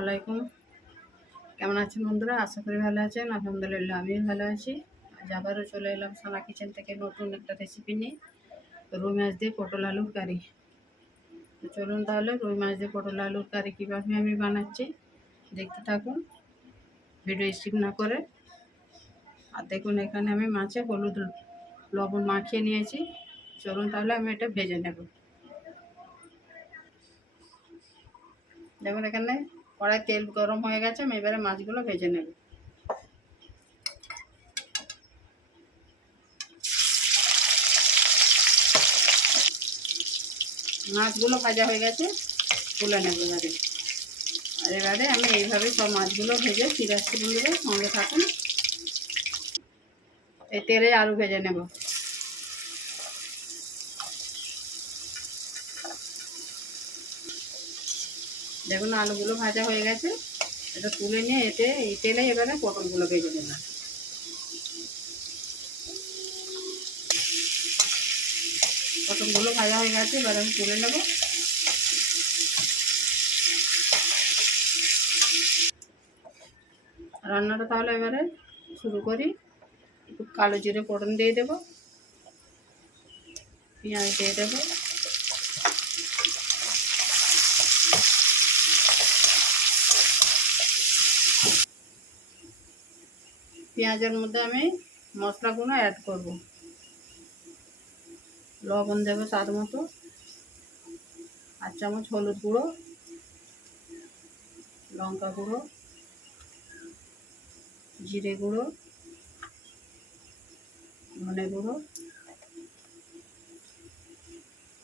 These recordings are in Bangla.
আলাইকুম। কেমন আছেন বন্ধুরা? আশা করি ভালো আছেন। আলহামদুলিল্লাহ, আমিও ভালো আছি। আজ আবারও চলে এলাম সোনা কিচেন থেকে নতুন একটা রেসিপি নিয়ে রুই মাছ দিয়ে পটল আলুর কারি। তো চলুন তাহলে রুই মাছ দিয়ে পটল আলুর কারি কীভাবে আমি বানাচ্ছি, দেখতে থাকুন। ভিডিও স্কিপ না করে। আর দেখুন, এখানে আমি মাছে হলুদ, লবণ মাখিয়ে নিয়েছি। চলুন তাহলে আমি এটা ভেজে নেব। দেখুন এখানে কড়াই তেল গরম হয়ে গেছে, আমি এবারে মাছগুলো ভেজে নেব। মাছগুলো ভাজা হয়ে গেছে, তুলে নেব এবারে। আর এবারে আমি এইভাবে সব মাছগুলো ভেজে ফিরে আসছি সঙ্গে থাকুন। এই তেলে আলু ভেজে নেব। দেখুন আলুগুলো ভাজা হয়ে গেছে। এটা তুলে নিয়ে এতে এই তেলে এবারে পটলগুলো ভেজে নেব। পটলগুলো ভাজা হয়ে গেছে, এবার আমি তুলে নেব। রান্নাটা তাহলে এবারে শুরু করি। একটু কালো জিরে ফোড়ন দিয়ে দেবো। পেঁয়াজ দিয়ে দেবো। পেঁয়াজের মধ্যে আমি মশলাগুলো অ্যাড করব। লবণ দেবো স্বাদ মতো। আর চামচ হলুদ গুঁড়ো, লঙ্কা গুঁড়ো, জিরে গুঁড়ো, ধনে গুঁড়ো,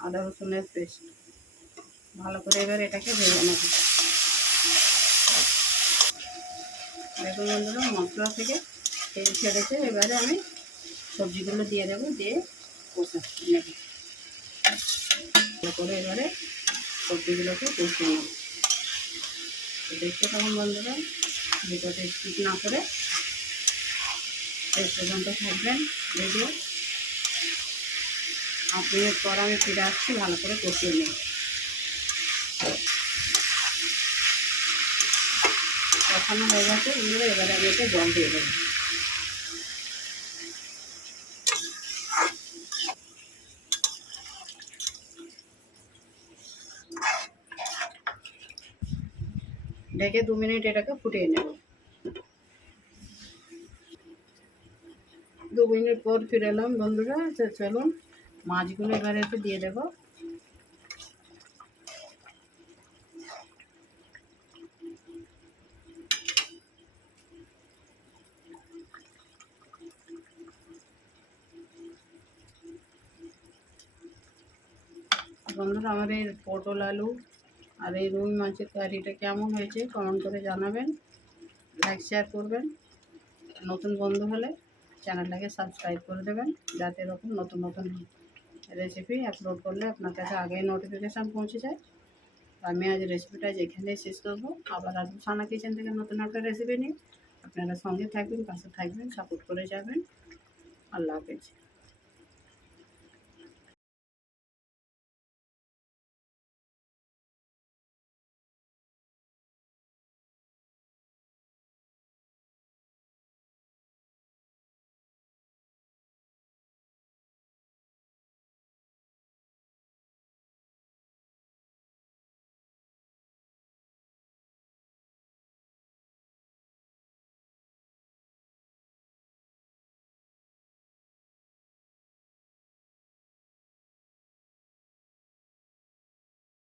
আদা রসুনের পেস্ট। ভালো করে এবার এটাকে ভেজে নেব। দেখুন বন্ধুরা, মশলা থেকে তেল ছেড়েছে, এবারে আমি সবজিগুলো দিয়ে দেবো, দিয়ে কষা নেব করে এবারে সবজিগুলোকে কষিয়ে নেব। দেখতে তখন বন্ধুরা? ভিডিওটা স্কিপ না করে শেষ পর্যন্ত থাকবেন। ভিডিও আপনি পর আমি ফিরে আসছি, ভালো করে কষিয়ে নেব। কষানো হয়ে গেছে, এবারে আমি এতে জল দিয়ে দেবো। ঢেকে দু মিনিট এটাকে ফুটিয়ে নেব। দু মিনিট পর ফিরে এলাম বন্ধুরা চলুন মাছগুলো এবারে একটু দিয়ে দেবো। বন্ধুরা এই পটল আলু আর এই রুই মাছের কারিটা কেমন হয়েছে কমেন্ট করে জানাবেন। লাইক শেয়ার করবেন। নতুন বন্ধু হলে চ্যানেলটাকে সাবস্ক্রাইব করে দেবেন, যাতে এরকম নতুন নতুন রেসিপি আপলোড করলে আপনার কাছে আগেই নোটিফিকেশান পৌঁছে যায়। আমি আজ রেসিপিটা যেখানে শেষ করব। আবার আসব সানা কিচেন থেকে নতুন একটা রেসিপি নিয়ে আপনারা সঙ্গে থাকবেন, পাশে থাকবেন সাপোর্ট করে যাবেন। আল্লাহ হাফেজ।